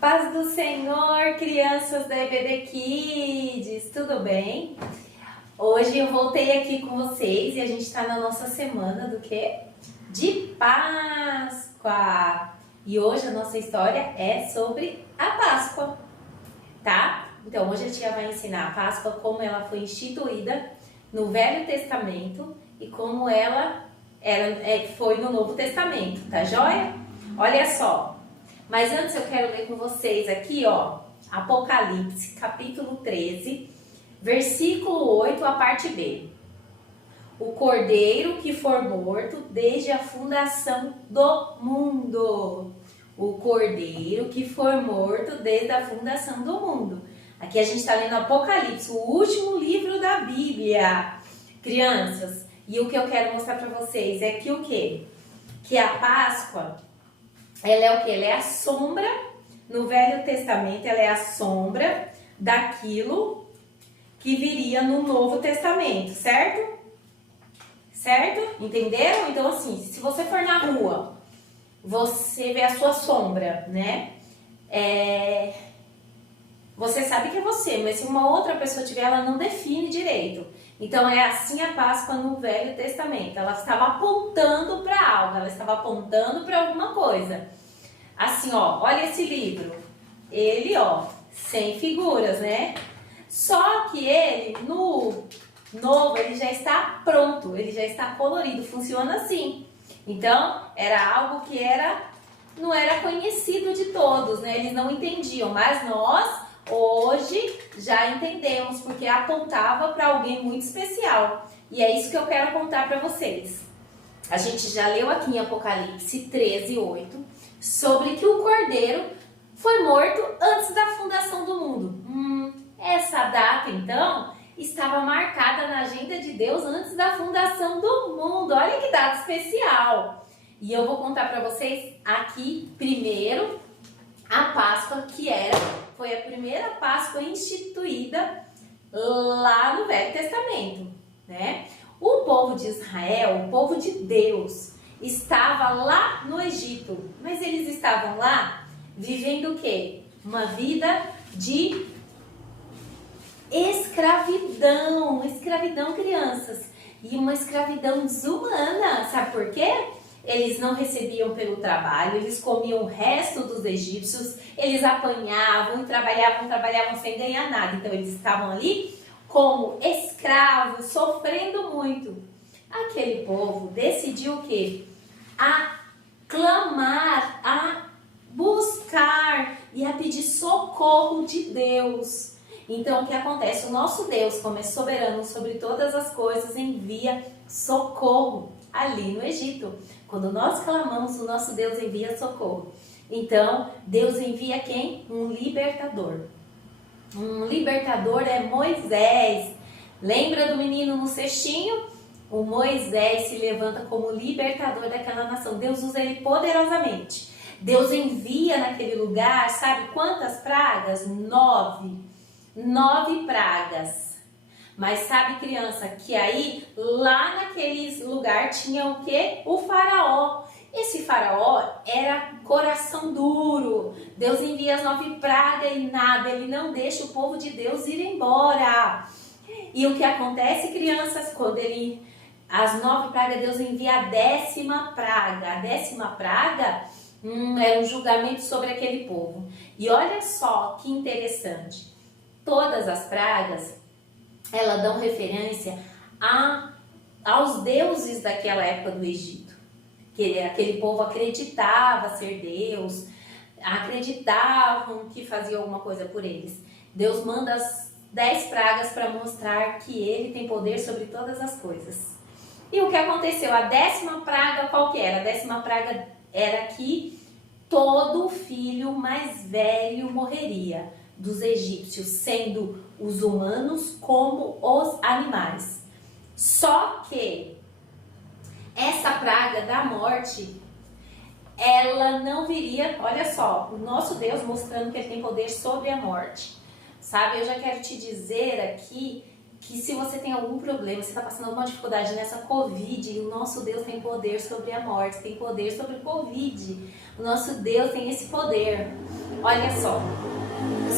Paz do Senhor, crianças da EBD Kids, tudo bem? Hoje eu voltei aqui com vocês e a gente está na nossa semana do quê? De Páscoa! E hoje a nossa história é sobre a Páscoa, tá? Então hoje a tia vai ensinar a Páscoa, como ela foi instituída no Velho Testamento e como ela foi no Novo Testamento, tá joia? Olha só! Mas antes eu quero ler com vocês aqui, ó, Apocalipse, capítulo 13, versículo 8, a parte B. O cordeiro que for morto desde a fundação do mundo. O cordeiro que for morto desde a fundação do mundo. Aqui a gente está lendo Apocalipse, o último livro da Bíblia. Crianças, e o que eu quero mostrar para vocês é que o quê? Que a Páscoa... ela é o que? Ela é a sombra, no Velho Testamento, ela é a sombra daquilo que viria no Novo Testamento, certo? Certo? Entenderam? Então, assim, se você for na rua, você vê a sua sombra, né? Você sabe que é você, mas se uma outra pessoa tiver, ela não define direito. Então, é assim a Páscoa no Velho Testamento. Ela estava apontando para algo, ela estava apontando para alguma coisa. Assim, ó, olha esse livro. Ele, ó, sem figuras, né? Só que ele, no novo, ele já está pronto, ele já está colorido, funciona assim. Então, era algo que não era conhecido de todos, né? Eles não entendiam, mas nós... hoje já entendemos, porque apontava para alguém muito especial. E é isso que eu quero contar para vocês. A gente já leu aqui em Apocalipse 13, 8, sobre que o cordeiro foi morto antes da fundação do mundo. Essa data, então, estava marcada na agenda de Deus antes da fundação do mundo. Olha que data especial! E eu vou contar para vocês aqui, primeiro, a Páscoa, que foi a primeira Páscoa instituída lá no Velho Testamento, né? O povo de Israel, o povo de Deus, estava lá no Egito, mas eles estavam lá vivendo o quê? Uma vida de escravidão, crianças, e uma escravidão desumana, sabe por quê? Eles não recebiam pelo trabalho, eles comiam o resto dos egípcios, eles apanhavam e trabalhavam sem ganhar nada. Então eles estavam ali como escravos, sofrendo muito. Aquele povo decidiu o quê? A clamar, a buscar e a pedir socorro de Deus. Então o que acontece? O nosso Deus, como é soberano sobre todas as coisas, envia socorro ali no Egito. Quando nós clamamos, o nosso Deus envia socorro. Então, Deus envia quem? Um libertador. Um libertador é Moisés. Lembra do menino no cestinho? O Moisés se levanta como libertador daquela nação. Deus usa ele poderosamente. Deus envia naquele lugar, sabe quantas pragas? 9. 9 pragas. Mas sabe, criança, que aí, lá naquele lugar tinha o quê? O faraó. Esse faraó era coração duro. Deus envia as 9 pragas e nada, ele não deixa o povo de Deus ir embora. E o que acontece, crianças, quando as 9 pragas, Deus envia a 10ª praga. A 10ª praga era um julgamento sobre aquele povo. E olha só que interessante. Todas as pragas, elas dão referência aos deuses daquela época do Egito. Que aquele povo acreditava ser Deus, acreditavam que fazia alguma coisa por eles. Deus manda as 10 pragas para mostrar que ele tem poder sobre todas as coisas. E o que aconteceu? A 10ª praga, qual que era? A 10ª praga era que todo filho mais velho morreria dos egípcios, sendo os humanos como os animais. Só que essa praga da morte, ela não viria, olha só, o nosso Deus mostrando que ele tem poder sobre a morte. Sabe, eu já quero te dizer aqui que se você tem algum problema, você está passando alguma dificuldade nessa Covid, o nosso Deus tem poder sobre a morte, tem poder sobre o Covid. O nosso Deus tem esse poder. Olha só.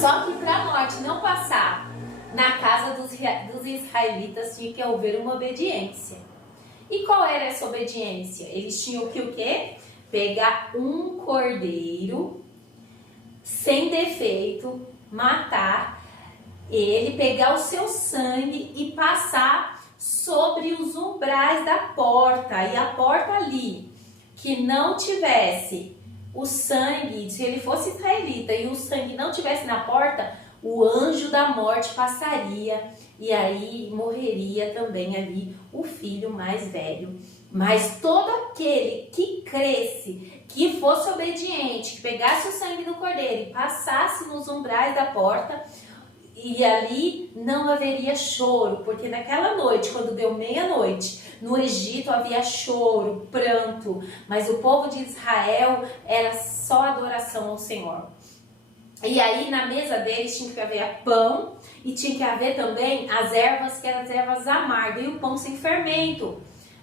Só que para a morte não passar na casa dos israelitas tinha que haver uma obediência. E qual era essa obediência? Eles tinham que o quê? Pegar um cordeiro sem defeito, matar ele, pegar o seu sangue e passar sobre os umbrais da porta. E a porta ali que não tivesse o sangue, se ele fosse israelita e o sangue não tivesse na porta, o anjo da morte passaria e aí morreria também ali o filho mais velho. Mas todo aquele que cresce, que fosse obediente, que pegasse o sangue do cordeiro e passasse nos umbrais da porta, e ali não haveria choro, porque naquela noite, quando deu meia-noite, no Egito havia choro, pranto, mas o povo de Israel era só adoração ao Senhor. E aí na mesa deles tinha que haver pão e tinha que haver também as ervas, que eram as ervas amargas, e o pão sem fermento,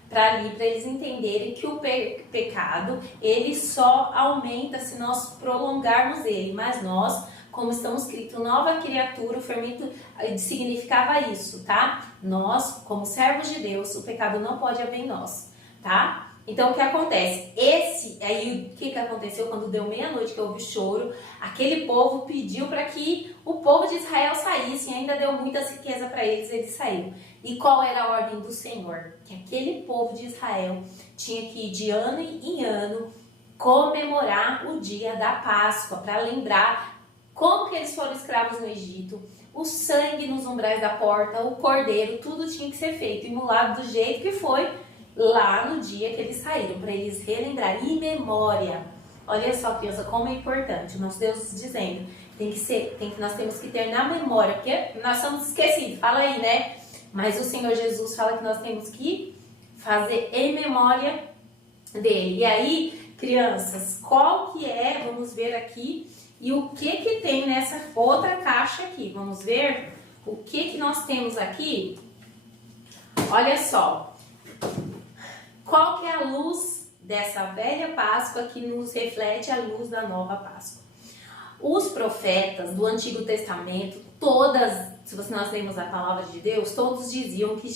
para eles entenderem que o pecado ele só aumenta se nós prolongarmos ele, mas nós, como estamos escrito, nova criatura, o fermento significava isso, tá? Nós, como servos de Deus, o pecado não pode haver em nós, tá? Então, o que acontece? O que aconteceu quando deu meia-noite, que houve choro, aquele povo pediu para que o povo de Israel saísse, e ainda deu muita riqueza para eles saíram. E qual era a ordem do Senhor? Que aquele povo de Israel tinha que ir de ano em ano comemorar o dia da Páscoa, para lembrar como que eles foram escravos no Egito, o sangue nos umbrais da porta, o cordeiro, tudo tinha que ser feito, imolado do jeito que foi lá no dia que eles saíram, para eles relembrarem, em memória. Olha só, criança, como é importante, o nosso Deus dizendo, nós temos que ter na memória, porque nós somos esquecidos, fala aí, né? Mas o Senhor Jesus fala que nós temos que fazer em memória dele. E aí, crianças, qual que é, vamos ver aqui, e o que tem nessa outra caixa aqui? Vamos ver o que nós temos aqui? Olha só. Qual que é a luz dessa velha Páscoa que nos reflete a luz da nova Páscoa? Os profetas do Antigo Testamento, se nós lemos a palavra de Deus, todos diziam que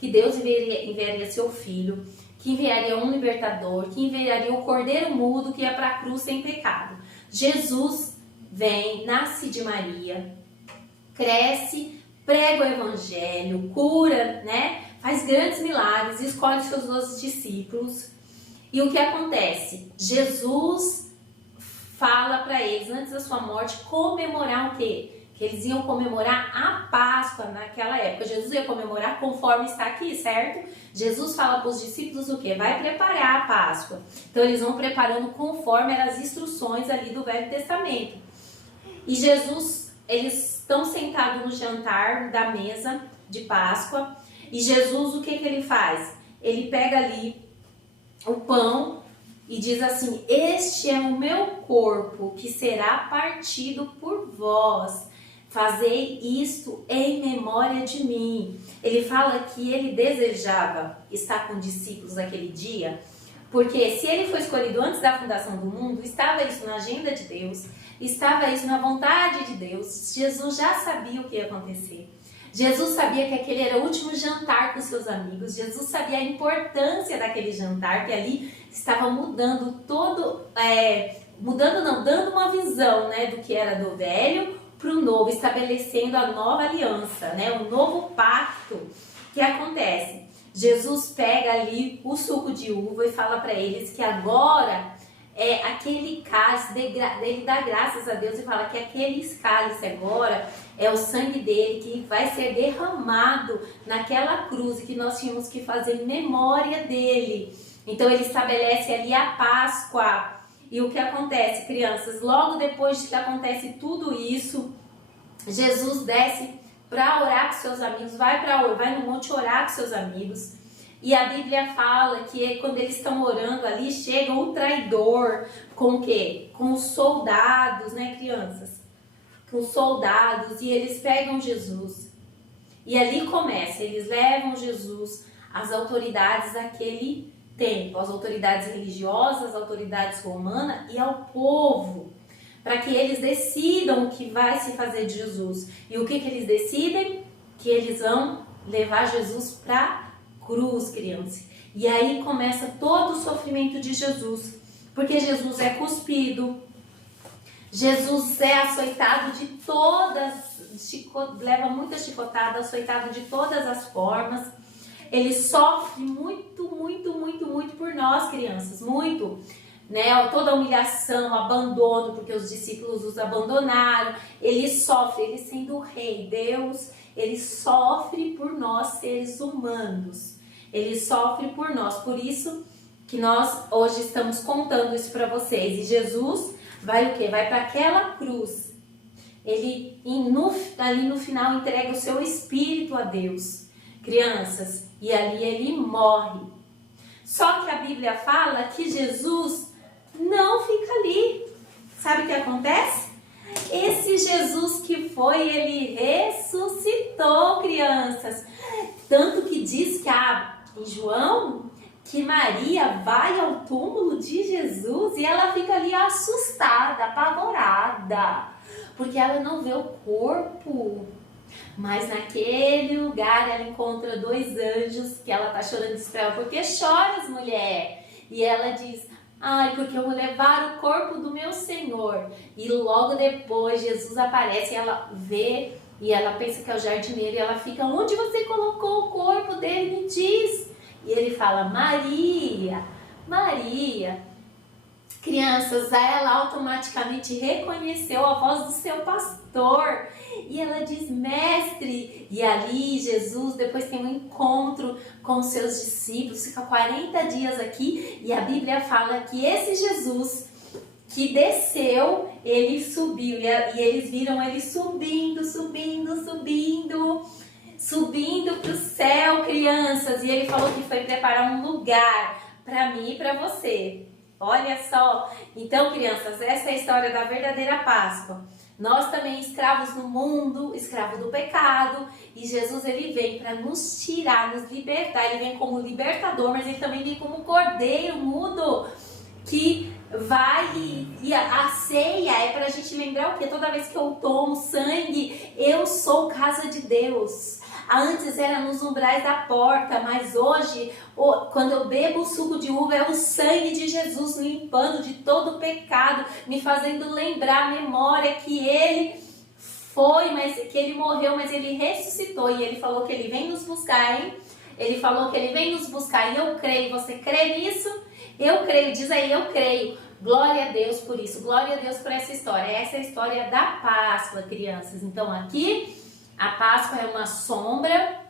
que Deus enviaria seu filho, que enviaria um libertador, que enviaria o cordeiro mudo que ia para a cruz sem pecado. Jesus vem, nasce de Maria, cresce, prega o evangelho, cura, né? Faz grandes milagres, escolhe seus 12 discípulos. E o que acontece? Jesus fala para eles, antes da sua morte, comemorar o quê? Que eles iam comemorar a Páscoa naquela época. Jesus ia comemorar conforme está aqui, certo? Jesus fala para os discípulos o quê? Vai preparar a Páscoa. Então eles vão preparando conforme eram as instruções ali do Velho Testamento. E eles estão sentados no jantar da mesa de Páscoa. E Jesus, o que ele faz? Ele pega ali o pão e diz assim: este é o meu corpo que será partido por vós. Fazei isto em memória de mim. Ele fala que ele desejava estar com discípulos naquele dia, porque se ele foi escolhido antes da fundação do mundo, estava isso na agenda de Deus, estava isso na vontade de Deus. Jesus já sabia o que ia acontecer. Jesus sabia que aquele era o último jantar com seus amigos. Jesus sabia a importância daquele jantar, que ali estava mudando dando uma visão, né, do que era do velho para o novo, estabelecendo a nova aliança, né, o novo pacto. Que acontece? Jesus pega ali o suco de uva e fala para eles que agora aquele cálice, ele dá graças a Deus e fala que aquele cálice agora é o sangue dele que vai ser derramado naquela cruz e que nós tínhamos que fazer em memória dele. Então ele estabelece ali a Páscoa. E o que acontece, crianças? Logo depois que acontece tudo isso, Jesus desce para orar com seus amigos, vai no monte orar com seus amigos. E a Bíblia fala que quando eles estão orando ali, chega o traidor com o quê? Com os soldados, né, crianças? Com os soldados, e eles pegam Jesus. E ali começa, eles levam Jesus às autoridades daquele tempo, às autoridades religiosas, às autoridades romanas e ao povo, para que eles decidam o que vai se fazer de Jesus. E o que eles decidem? Que eles vão levar Jesus para a cruz, crianças. E aí começa todo o sofrimento de Jesus, porque Jesus é cuspido, Jesus é açoitado de todas, leva muita chicotada, açoitado de todas as formas. Ele sofre muito, muito, muito, muito por nós, crianças, muito. Né? Toda a humilhação, abandono, porque os discípulos os abandonaram. Ele sofre, ele sendo o rei, Deus, ele sofre por nós, seres humanos. Ele sofre por nós, por isso que nós hoje estamos contando isso para vocês. E Jesus vai o quê? Vai para aquela cruz. Ele, ali no final, entrega o seu espírito a Deus, crianças, e ali ele morre. Só que a Bíblia fala que Jesus não fica ali. Sabe o que acontece? Esse Jesus que foi, ele ressuscitou, crianças. Tanto que diz que em João, que Maria vai ao túmulo de Jesus e ela fica ali assustada, apavorada, porque ela não vê o corpo. Mas naquele lugar ela encontra 2 anjos que ela tá chorando de ela. Por que choras, mulher? E ela diz: ai, porque eu vou levar o corpo do meu Senhor. E logo depois Jesus aparece e ela vê, e ela pensa que é o jardineiro, e ela fica: onde você colocou o corpo dele? Me diz. E ele fala: Maria, Maria. Crianças, ela automaticamente reconheceu a voz do seu pastor. E ela diz: mestre. E ali Jesus depois tem um encontro com os seus discípulos, fica 40 dias aqui. E a Bíblia fala que esse Jesus que desceu, ele subiu. E eles viram ele subindo, subindo, subindo, subindo para o céu, crianças. E ele falou que foi preparar um lugar para mim e para você. Olha só, então, crianças, essa é a história da verdadeira Páscoa. Nós também escravos no mundo, escravos do pecado, e Jesus ele vem para nos tirar, nos libertar. Ele vem como libertador, mas ele também vem como cordeiro mudo, que vai e a ceia é para a gente lembrar o que? Toda vez que eu tomo sangue, eu sou casa de Deus. Antes era nos umbrais da porta, mas hoje, quando eu bebo o suco de uva, é o sangue de Jesus me limpando de todo o pecado, me fazendo lembrar a memória que ele foi, mas que ele morreu, mas ele ressuscitou. E ele falou que ele vem nos buscar, hein? Ele falou que ele vem nos buscar e eu creio. Você crê nisso? Eu creio. Diz aí, eu creio. Glória a Deus por isso. Glória a Deus por essa história. Essa é a história da Páscoa, crianças. Então aqui a Páscoa é uma sombra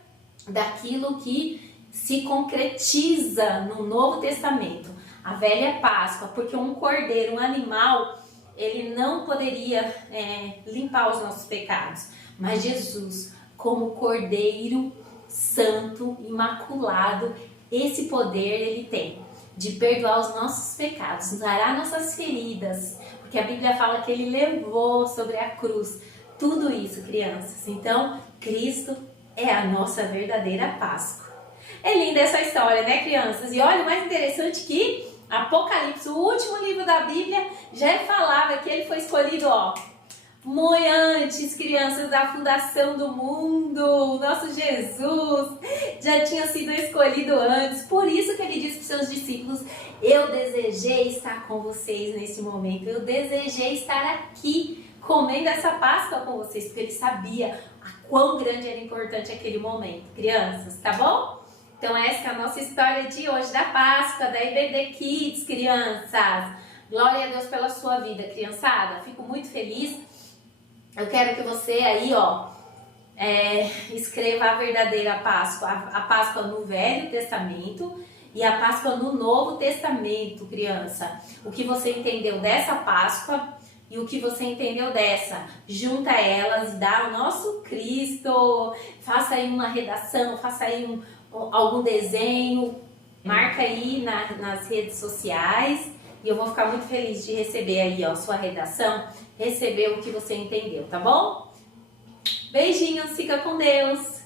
daquilo que se concretiza no Novo Testamento. A velha Páscoa, porque um cordeiro, um animal, ele não poderia limpar os nossos pecados. Mas Jesus, como cordeiro santo, imaculado, esse poder ele tem de perdoar os nossos pecados, sarar nossas feridas, porque a Bíblia fala que ele levou sobre a cruz tudo isso, crianças. Então, Cristo é a nossa verdadeira Páscoa. É linda essa história, né, crianças? E olha, o mais interessante que Apocalipse, o último livro da Bíblia, já falava que ele foi escolhido, muito antes, crianças, da fundação do mundo. O nosso Jesus já tinha sido escolhido antes. Por isso que ele disse para os seus discípulos: eu desejei estar com vocês nesse momento. Eu desejei estar aqui comendo essa Páscoa com vocês, porque ele sabia a quão grande era importante aquele momento. Crianças, tá bom? Então essa é a nossa história de hoje da Páscoa, da EBD Kids, crianças. Glória a Deus pela sua vida, criançada. Fico muito feliz. Eu quero que você aí, escreva a verdadeira Páscoa, a Páscoa no Velho Testamento e a Páscoa no Novo Testamento, criança. O que você entendeu dessa Páscoa e o que você entendeu dessa. Junta elas e dá o nosso Cristo. Faça aí uma redação, faça aí algum desenho, marca aí nas redes sociais. E eu vou ficar muito feliz de receber aí, sua redação, receber o que você entendeu, tá bom? Beijinhos, fica com Deus!